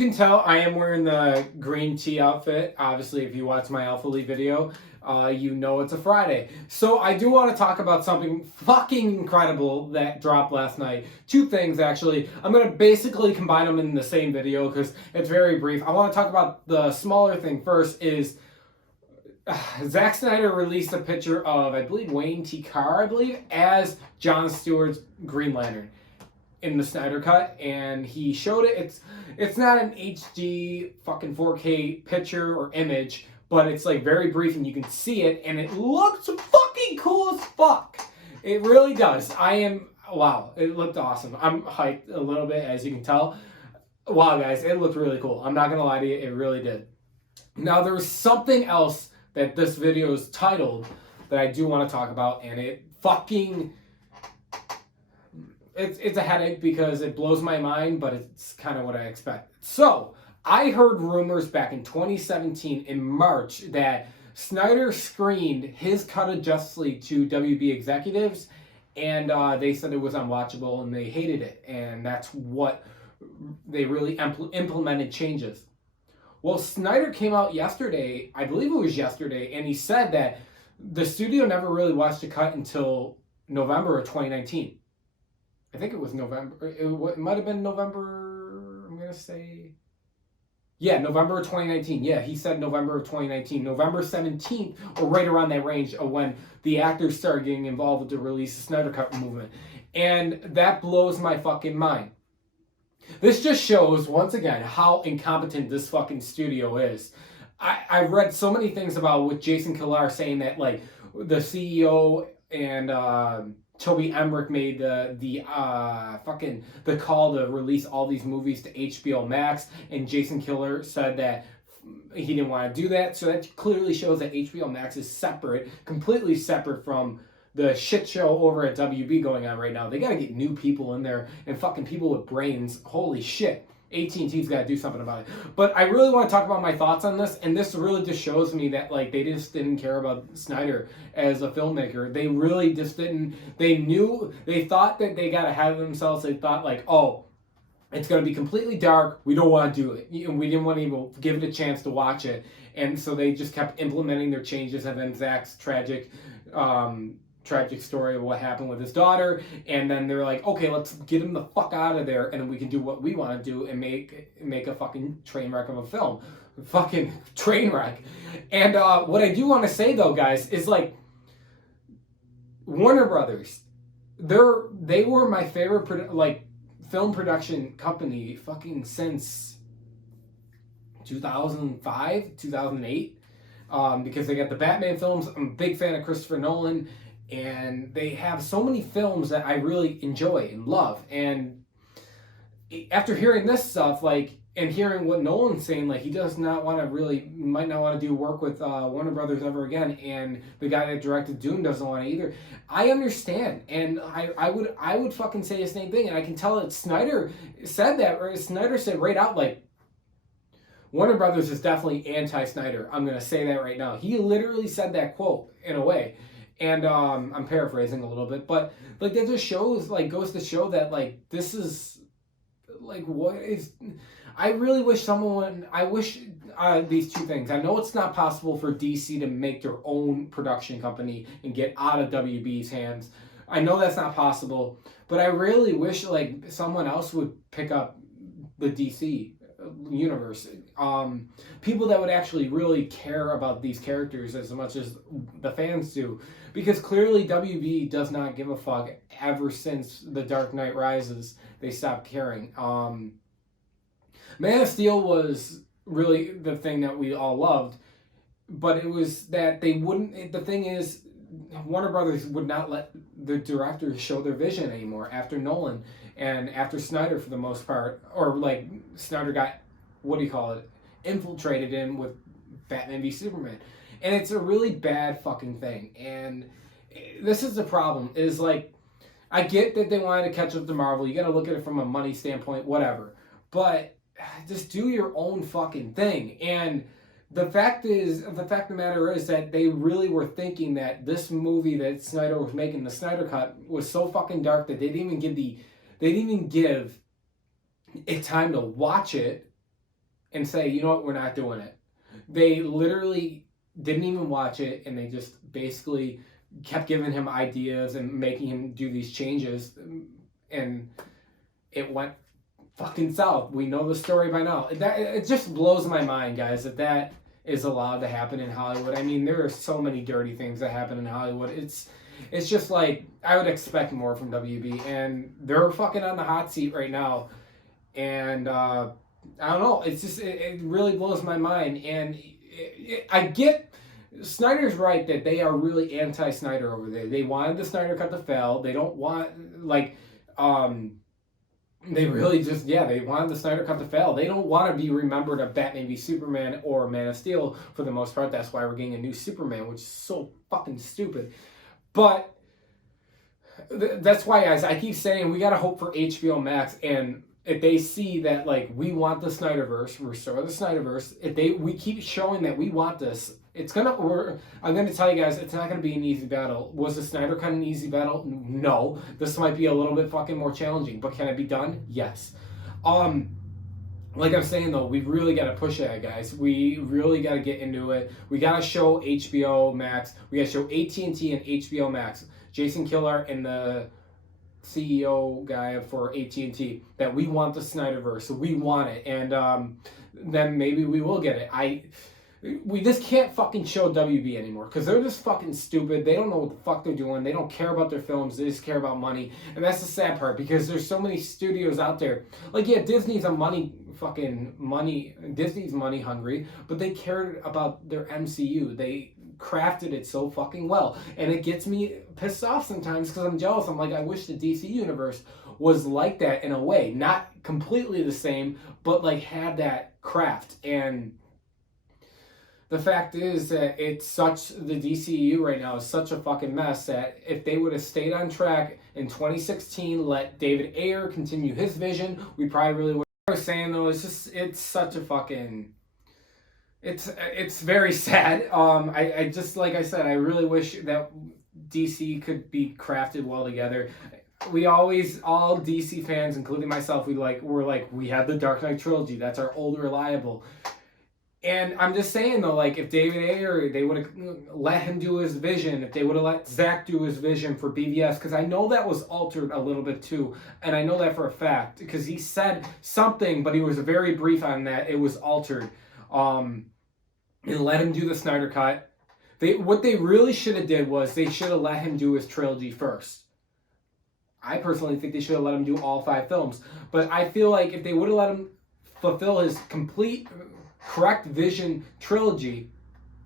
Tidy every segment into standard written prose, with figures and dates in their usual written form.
You can tell I am wearing the green tea outfit. Obviously, if you watch my Alpha Lee video, you know it's a Friday. So I do want to talk about something fucking incredible that dropped last night. Two things, actually. I'm going to basically combine them in the same video because it's very brief. I want to talk about the smaller thing first is Zack Snyder released a picture of, I believe, Wayne T. Carr, as Jon Stewart's Green Lantern in the Snyder Cut, and he showed it. It's not an HD fucking 4K picture or image, but it's like very brief and you can see it, and it looks fucking cool as fuck. It really does. Wow, it looked awesome. I'm hyped a little bit, as you can tell. Wow, guys, it looked really cool. I'm not gonna lie to you, it really did. Now, there was something else that this video is titled that I do want to talk about, and it fucking... It's a headache because it blows my mind, but it's kind of what I expected. So, I heard rumors back in 2017 in March that Snyder screened his cut of Justice League to WB executives, and they said it was unwatchable and they hated it, and that's what they really implemented changes. Well, Snyder came out yesterday, I believe it was yesterday, and he said that the studio never really watched the cut until November of 2019. I think it was November. It might have been November, I'm going to say... Yeah, November of 2019. Yeah, he said November of 2019. November 17th, or right around that range of when the actors started getting involved with the release of Snyder Cut movement. And that blows my fucking mind. This just shows, once again, how incompetent this fucking studio is. I've read so many things about with Jason Kilar saying that, like, the CEO and... Toby Emmerich made the call to release all these movies to HBO Max, and Jason Kilar said that he didn't want to do that. So that clearly shows that HBO Max is separate, completely separate from the shit show over at WB going on right now. They got to get new people in there and fucking people with brains. Holy shit. AT&T's got to do something about it. But I really want to talk about my thoughts on this, and this really just shows me that, like, they just didn't care about Snyder as a filmmaker. They really just didn't. They thought that they got ahead of themselves. They thought, like, oh, it's going to be completely dark. We don't want to do it. And we didn't want to even give it a chance to watch it. And so they just kept implementing their changes, and then Zack's tragic story of what happened with his daughter, and then they're like, okay, let's get him the fuck out of there, and we can do what we want to do and make a fucking train wreck of a film. Fucking train wreck. And what I do want to say, though, guys, is, like, Warner Brothers, they were my favorite film production company fucking since 2005, 2008, because they got the Batman films. I'm a big fan of Christopher Nolan, and they have so many films that I really enjoy and love. And after hearing this stuff, like, and hearing what Nolan's saying, like, he does not want to might not want to do work with Warner Brothers ever again, and the guy that directed Dune doesn't want to either. I understand, and I would fucking say the same thing, and I can tell that Snyder said that, or Snyder said right out, like, Warner Brothers is definitely anti-Snyder. I'm going to say that right now. He literally said that quote, in a way. And I'm paraphrasing a little bit, but, like, that just shows, like, goes to show that, like, this is, like, what is... I really wish these two things. I know it's not possible for DC to make their own production company and get out of WB's hands. I know that's not possible, but I really wish, like, someone else would pick up the DC universe. People that would actually really care about these characters as much as the fans do, because clearly WB does not give a fuck. Ever since The Dark Knight Rises, they stopped caring. Man of Steel was really the thing that we all loved, but it was that they wouldn't... The thing is, Warner Brothers would not let the directors show their vision anymore after Nolan and after Snyder, for the most part. Or, like, Snyder got, infiltrated in with Batman v Superman. And it's a really bad fucking thing. And this is the problem, is, like, I get that they wanted to catch up to Marvel. You gotta look at it from a money standpoint, whatever. But just do your own fucking thing. And the fact of the matter is that they really were thinking that this movie that Snyder was making, the Snyder Cut, was so fucking dark that they didn't even give it time to watch it and say, you know what, we're not doing it. They literally didn't even watch it, and they just basically kept giving him ideas and making him do these changes, and it went fucking south. We know the story by now. It just blows my mind, guys, that is allowed to happen in Hollywood. I mean, there are so many dirty things that happen in Hollywood. It's just like, I would expect more from WB, and they're fucking on the hot seat right now. And I don't know. It's just it really blows my mind. And I get Snyder's right that they are really anti-Snyder over there. They wanted the Snyder Cut to fail. They don't want they really just, they wanted the Snyder Cut to fail. They don't want to be remembered of Batman v Superman or Man of Steel for the most part. That's why we're getting a new Superman, which is so fucking stupid. But that's why, guys, I keep saying we got to hope for HBO Max. And if they see that, like, we want the Snyderverse, restore the Snyderverse, we keep showing that we want this, I'm gonna tell you guys, it's not gonna be an easy battle. Was the Snyder Cut an easy battle? No. This might be a little bit fucking more challenging, but can it be done? Yes. Like I'm saying though, we really got to push it, guys. We really got to get into it. We got to show HBO Max. We got to show AT&T and HBO Max. Jason Kilar and the CEO guy for AT&T that we want the Snyderverse. So we want it, and then maybe we will get it. We just can't fucking show WB anymore because they're just fucking stupid. They don't know what the fuck they're doing. They don't care about their films. They just care about money. And that's the sad part because there's so many studios out there. Like, yeah, Disney's Disney's money hungry, but they cared about their MCU. They crafted it so fucking well. And it gets me pissed off sometimes because I'm jealous. I'm like, I wish the DC universe was like that in a way. Not completely the same, but like had that craft. And the fact is that the DCU right now is such a fucking mess that if they would have stayed on track in 2016, let David Ayer continue his vision, we probably really would. I was saying though, it's such a fucking, it's very sad. I just, like I said, I really wish that DC could be crafted well together. We always, all DC fans, including myself, we had the Dark Knight trilogy. That's our old reliable. And I'm just saying though, like, if David Ayer, they would have let him do his vision, if they would have let Zack do his vision for BVS, because I know that was altered a little bit too, and I know that for a fact, because he said something, but he was very brief on that, it was altered, and let him do the Snyder Cut. What they really should have did was, they should have let him do his trilogy first. I personally think they should have let him do all 5 films, but I feel like if they would have let him fulfill his complete correct vision trilogy,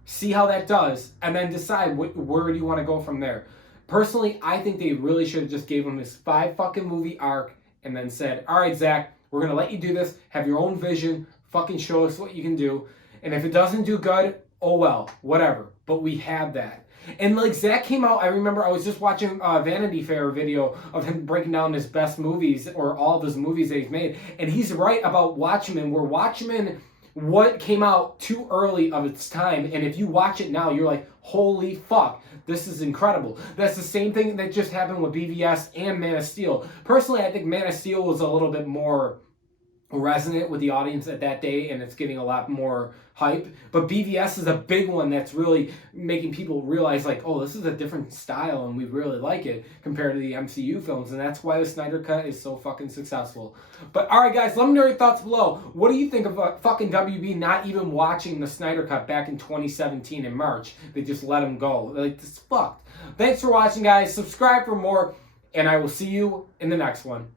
see how that does, and then decide where do you want to go from there. Personally, I think they really should have just gave him his 5 fucking movie arc and then said, all right, Zack, we're going to let you do this, have your own vision, fucking show us what you can do, and if it doesn't do good, oh well, whatever, but we have that. And like, Zack came out, I remember I was just watching a Vanity Fair video of him breaking down his best movies, or all of his movies that he's made, and he's right about Watchmen, where Watchmen, what came out too early of its time, and if you watch it now, you're like, holy fuck, this is incredible. That's the same thing that just happened with BVS and Man of Steel. Personally, I think Man of Steel was a little bit more resonant with the audience at that day, and it's getting a lot more hype, but BVS is a big one that's really making people realize, like, oh, this is a different style and we really like it compared to the MCU films, and that's why the Snyder Cut is so fucking successful. But alright guys, let me know your thoughts below. What do you think of fucking WB not even watching the Snyder Cut back in 2017 in March? They just let him go. Like, this is fucked. Thanks for watching, guys. Subscribe for more, and I will see you in the next one.